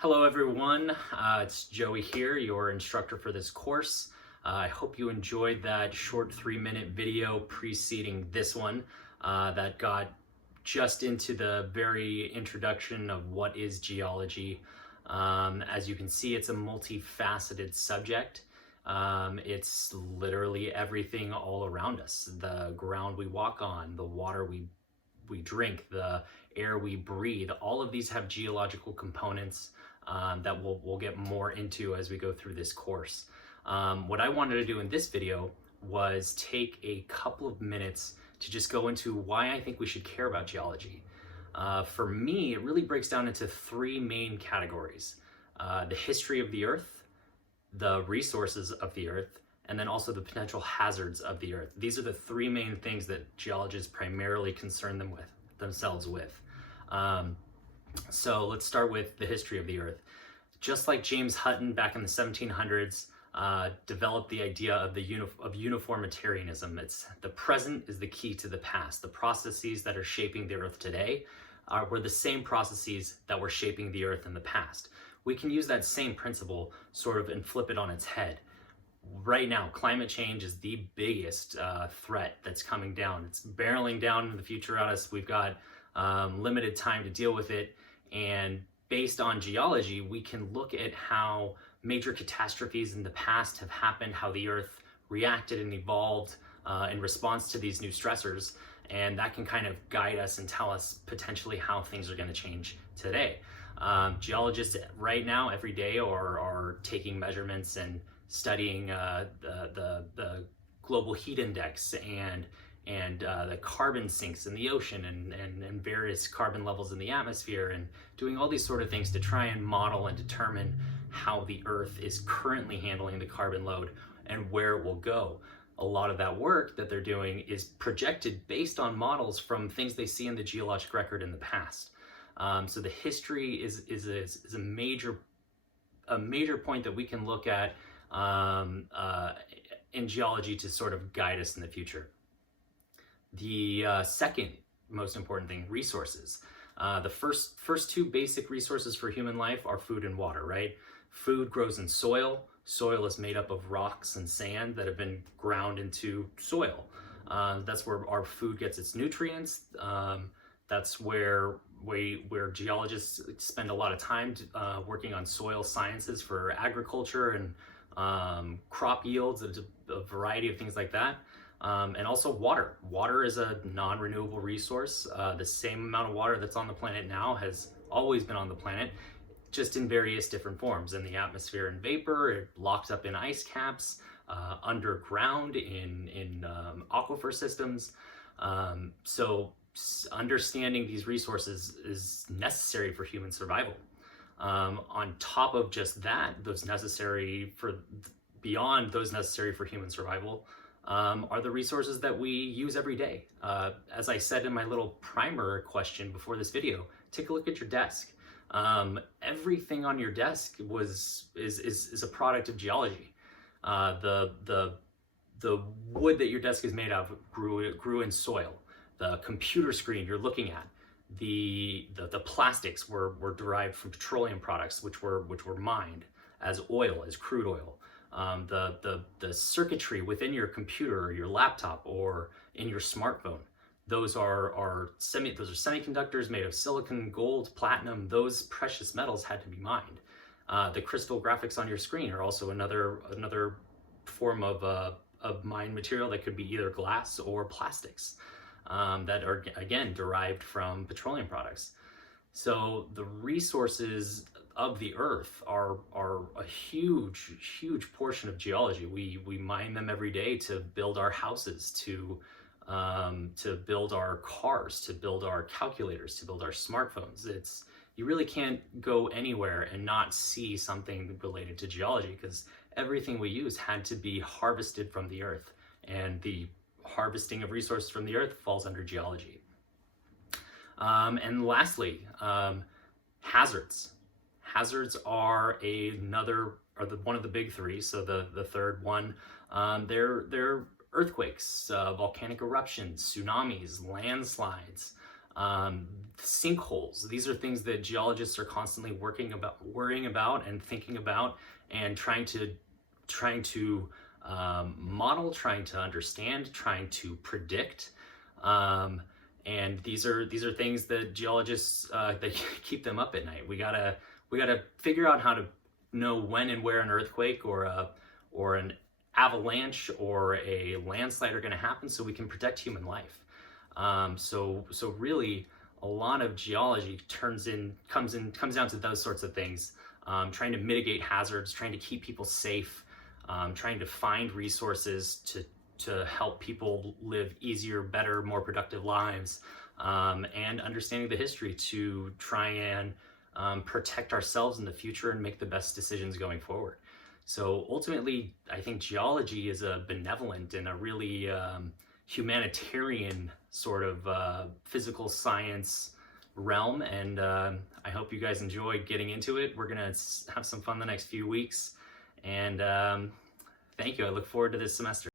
Hello everyone, it's Joey here, your instructor for this course. I hope you enjoyed that short 3-minute video preceding this one that got just into the very introduction of what is geology. As you can see, it's a multifaceted subject. It's literally everything all around us. The ground we walk on, the water we drink, the air we breathe, all of these have geological components that we'll get more into as we go through this course. What I wanted to do in this video was take a couple of minutes to just go into why I think we should care about geology. For me, it really breaks down into 3 main categories: the history of the Earth, the resources of the Earth, and then also the potential hazards of the Earth. These are the 3 main things that geologists primarily concern themselves with. So let's start with the history of the Earth. Just like James Hutton back in the 1700s developed the idea of uniformitarianism. It's the present is the key to the past. The processes that are shaping the Earth today were the same processes that were shaping the Earth in the past. We can use that same principle sort of and flip it on its head. Right now, climate change is the biggest threat that's coming down. It's barreling down in the future at us. We've got limited time to deal with it, and based on geology, we can look at how major catastrophes in the past have happened, how the Earth reacted and evolved in response to these new stressors, and that can kind of guide us and tell us potentially how things are going to change today. Geologists right now, every day, are taking measurements and studying the global heat index and the carbon sinks in the ocean and various carbon levels in the atmosphere, and doing all these sort of things to try and model and determine how the Earth is currently handling the carbon load and where it will go. A lot of that work that they're doing is projected based on models from things they see in the geologic record in the past. So the history is a major point that we can look at in geology to sort of guide us in the future. The second most important thing, resources. The first 2 basic resources for human life are food and water, right? Food grows in soil. Soil is made up of rocks and sand that have been ground into soil. That's where our food gets its nutrients. That's where geologists spend a lot of time working on soil sciences for agriculture and crop yields, a variety of things like that. And also water. Water is a non-renewable resource. The same amount of water that's on the planet now has always been on the planet, just in various different forms: in the atmosphere in vapor, locked up in ice caps, underground in aquifer systems. So understanding these resources is necessary for human survival. On top of just that, beyond those necessary for human survival, are the resources that we use every day. As I said in my little primer question before this video, take a look at your desk. Everything on your desk is a product of geology. The wood that your desk is made of grew in soil. The computer screen you're looking at, the plastics were derived from petroleum products, which were mined as oil, as crude oil. The circuitry within your computer or your laptop or in your smartphone, those are semiconductors made of silicon, gold, platinum. Those precious metals had to be mined. The crystal graphics on your screen are also another form of mined material that could be either glass or plastics that are, again, derived from petroleum products. So the resources of the Earth are a huge portion of geology. We mine them every day to build our houses, to build our cars, to build our calculators, to build our smartphones. You really can't go anywhere and not see something related to geology, because everything we use had to be harvested from the Earth, and the harvesting of resources from the Earth falls under geology. And lastly, hazards. Hazards are one of the big 3. So the third one, they're earthquakes, volcanic eruptions, tsunamis, landslides. sinkholes. These are things that geologists are constantly worrying about and thinking about, and trying to model, trying to understand, trying to predict. And these are things that geologists that keep them up at night. We gotta figure out how to know when and where an earthquake or an avalanche or a landslide are going to happen, so we can protect human life. So really, a lot of geology comes down to those sorts of things. Trying to mitigate hazards, trying to keep people safe, trying to find resources to help people live easier, better, more productive lives, and understanding the history to try and protect ourselves in the future and make the best decisions going forward. So ultimately, I think geology is a benevolent and a really humanitarian sort of physical science realm, and I hope you guys enjoyed getting into it. We're gonna have some fun the next few weeks, and thank you. I look forward to this semester.